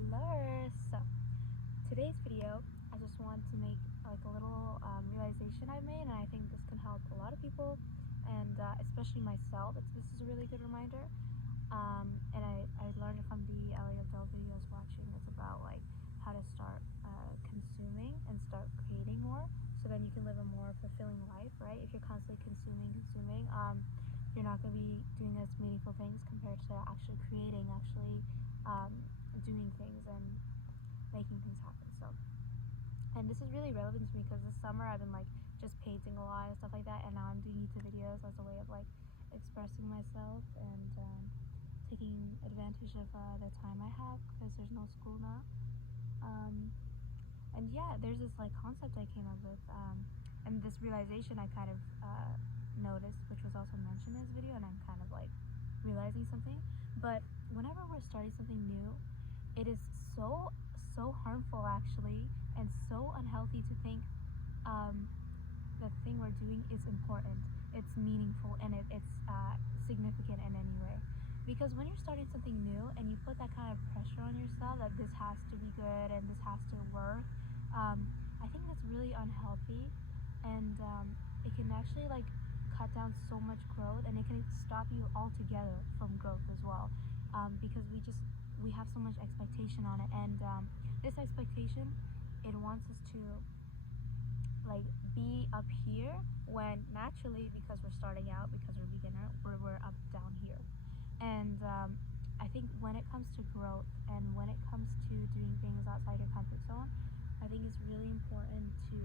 Hello. So today's video, I just want to make like a little realization I made, and I think this can help a lot of people, and especially myself. This is a really good reminder. And I learned it from the Elliot Dell video I was watching. It's about like how to start consuming and start creating more, so then you can live a more fulfilling life, right? If you're constantly consuming, you're not going to be doing as meaningful things compared to actually creating, doing things and making things happen. So, and this is really relevant to me because this summer I've been like just painting a lot and stuff like that, and now I'm doing YouTube videos as a way of like expressing myself and taking advantage of the time I have because there's no school now. And yeah, there's this like concept I came up with, and this realization I kind of noticed, which was also mentioned in this video, and I'm kind of like realizing something. But whenever we're starting something new, it is so harmful actually, and so unhealthy to think the thing we're doing is important, it's meaningful, and it's significant in any way. Because when you're starting something new and you put that kind of pressure on yourself that this has to be good and this has to work, I think that's really unhealthy, and it can actually like cut down so much growth, and it can stop you altogether from growth as well, because we have so much expectation on it, and this expectation, it wants us to like be up here when naturally, because we're starting out, because we're beginner, we're up down here. And I think when it comes to growth and when it comes to doing things outside your comfort zone, I think it's really important to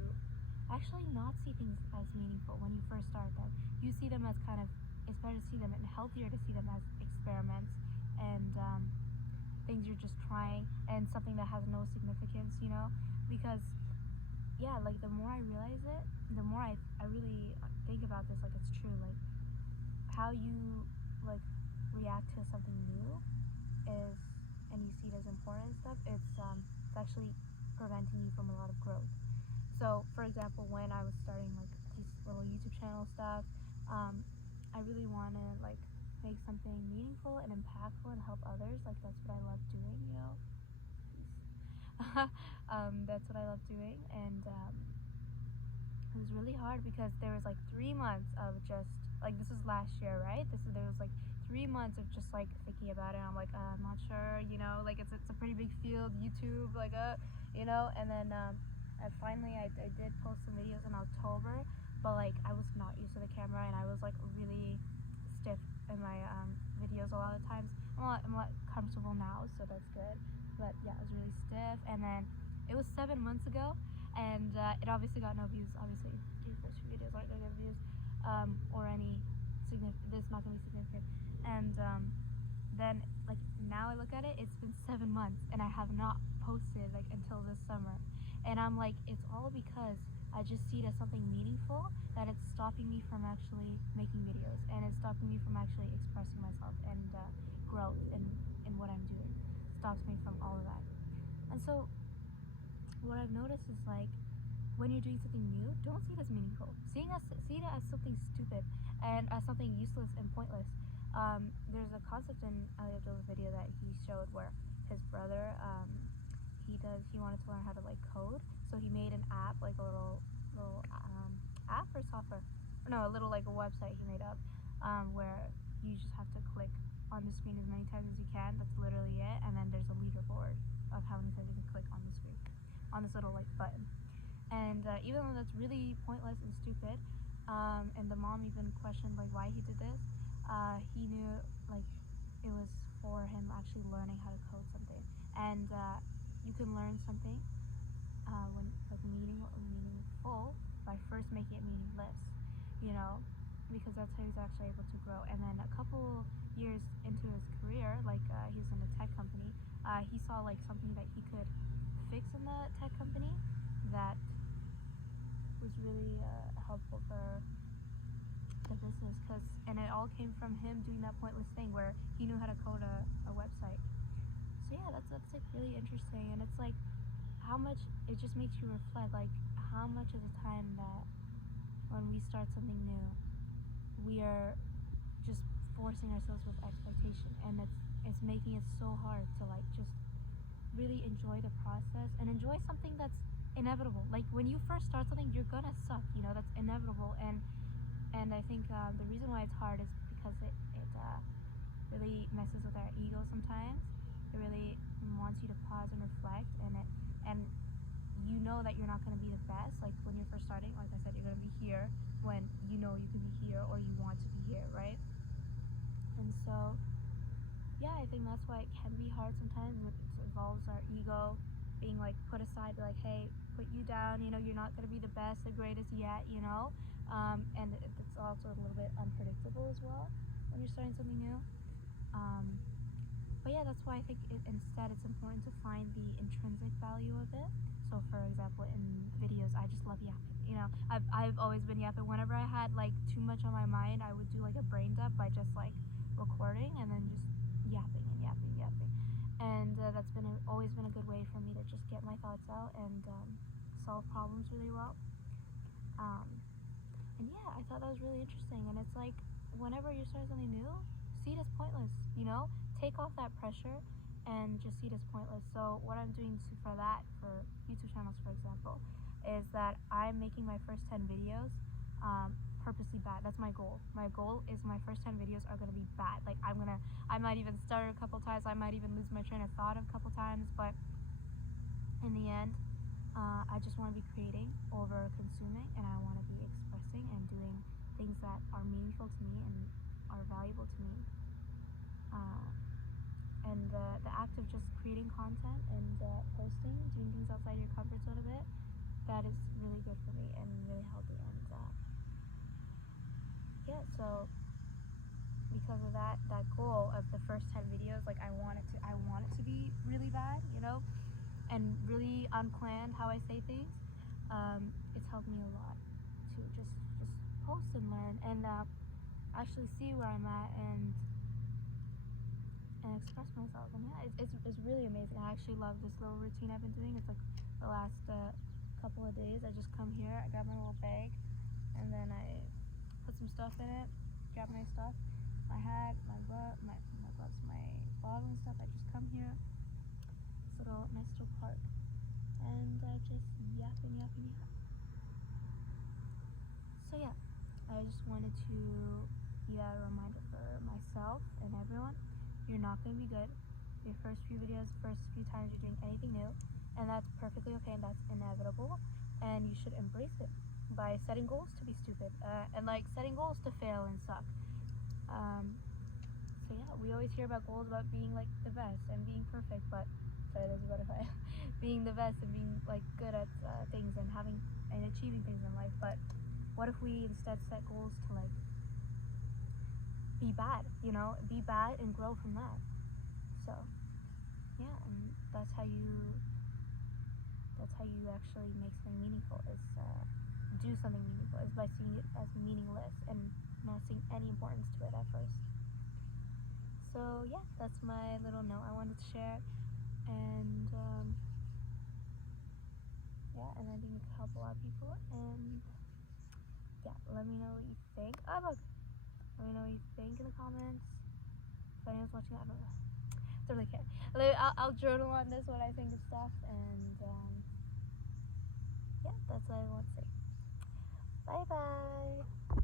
actually not see things as meaningful when you first start them. You see them as kind of, it's better to see them, and healthier to see them as experiments and things you're just trying, and something that has no significance, because yeah, like the more I realize it, the more I really think about this, like it's true, like how you like react to something new is, and you see it as important and stuff, it's actually preventing you from a lot of growth. So for example, when I was starting like these little YouTube channel stuff, I really want to like make something meaningful and impactful and help others. Like that's what I love doing, that's what I love doing, and it was really hard because there was like 3 months of just like, this is last year, right? There was like 3 months of just like thinking about it. I'm like, I'm not sure, like it's a pretty big field, YouTube, like and then finally I did post some videos in October, but like I was not used to the camera, and I was like really stiff in my videos a lot of times. I'm a lot comfortable now, so that's good, but yeah, it was really stiff. And then it was 7 months ago, and it obviously got no views. Obviously your first few videos aren't gonna get views, or any significant, it's not gonna be significant. And then like now I look at it, it's been 7 months and I have not posted like until this summer, and I'm like, it's all because I just see it as something meaningful, that it's stopping me from actually making videos, and it's stopping me from actually expressing myself and growth in what I'm doing. It stops me from all of that. And so what I've noticed is like, when you're doing something new, don't see it as meaningful. See it as something stupid and as something useless and pointless. There's a concept in Elliot Dell's video that he showed where his brother, he wanted to learn how to like code, so he made an app, like a little app or software, no, a little like a website he made up, where you just have to click on the screen as many times as you can. That's literally it, and then there's a leaderboard of how many times you can click on the screen, on this little like button. And even though that's really pointless and stupid, and the mom even questioned like why he did this, he knew like it was for him actually learning how to code something. And you can learn something when like meaningful by first making it meaningless, because that's how he's actually able to grow. And then a couple years into his career, like he's in a tech company, he saw like something that he could fix in the tech company that was really helpful for the business, and it all came from him doing that pointless thing where he knew how to code a website. So yeah, that's like really interesting, and it's like how much it just makes you reflect, like how much of the time that when we start something new, we are just forcing ourselves with expectation, and it's making it so hard to like just really enjoy the process and enjoy something that's inevitable. Like when you first start something, you're gonna suck, you know, that's inevitable. And I think the reason why it's hard is because it really messes with our ego sometimes. It really wants you to pause and reflect, and you know that you're not going to be the best. Like when you're first starting, like I said, you're going to be here when you know you can be here or you want to be here, right? And so yeah, I think that's why it can be hard sometimes. It involves our ego being like put aside, like, hey, put you down, you know, you're not going to be the best, the greatest yet, you know. And it's also a little bit unpredictable as well when you're starting something new. But yeah, that's why I think instead it's important to find the intrinsic value of it. So for example, in videos, I just love yapping. You know, I've always been yapping. Whenever I had like too much on my mind, I would do like a brain dump by just like recording and then just yapping and yapping, yapping. And that's always been a good way for me to just get my thoughts out and solve problems really well. And yeah, I thought that was really interesting. And it's like whenever you're starting something new, see it as pointless, you know? Take off that pressure and just see it as pointless. So what I'm doing for YouTube channels, for example, is that I'm making my first 10 videos purposely bad. That's my goal. My goal is my first 10 videos are going to be bad. Like I might even stutter a couple times. I might even lose my train of thought a couple times. But in the end, I just want to be creating over consuming, and I want to be expressing and doing things that are meaningful to me and are valuable to me. And the act of just creating content and posting, doing things outside your comfort zone a bit, that is really good for me and really healthy. And yeah, so because of that goal of the first 10 videos, like I want it to be really bad, you know, and really unplanned how I say things. It's helped me a lot to just post and learn and actually see where I'm at and express myself. And yeah, it's really amazing. I actually love this little routine I've been doing. It's like the last couple of days. I just come here, I grab my little bag, and then I put some stuff in it, grab my stuff, my hat, my gloves, my bottle and stuff. I just come here, this nice little park, and I just yap and yap and yap. So yeah, I just wanted to be that reminder for myself and everyone. You're not going to be good. Your first few videos, first few times you're doing anything new, and that's perfectly okay and that's inevitable, and you should embrace it by setting goals to be stupid and like setting goals to fail and suck. So yeah, we always hear about goals about being like the best and being perfect, but sorry, there's a butterfly. Being the best and being like good at things and having and achieving things in life. But what if we instead set goals to like be bad, you know, be bad and grow from that? So yeah, and that's how you actually make something meaningful, is do something meaningful, is by seeing it as meaningless and not seeing any importance to it at first. So yeah, that's my little note I wanted to share, and yeah, and I think it could help a lot of people. And yeah, let me know what you think. Oh look, let me know what you think in the comments. If anyone's watching, I don't know. Don't really care. I'll journal on this, what I think of stuff, and yeah, that's what I want to say. Bye bye.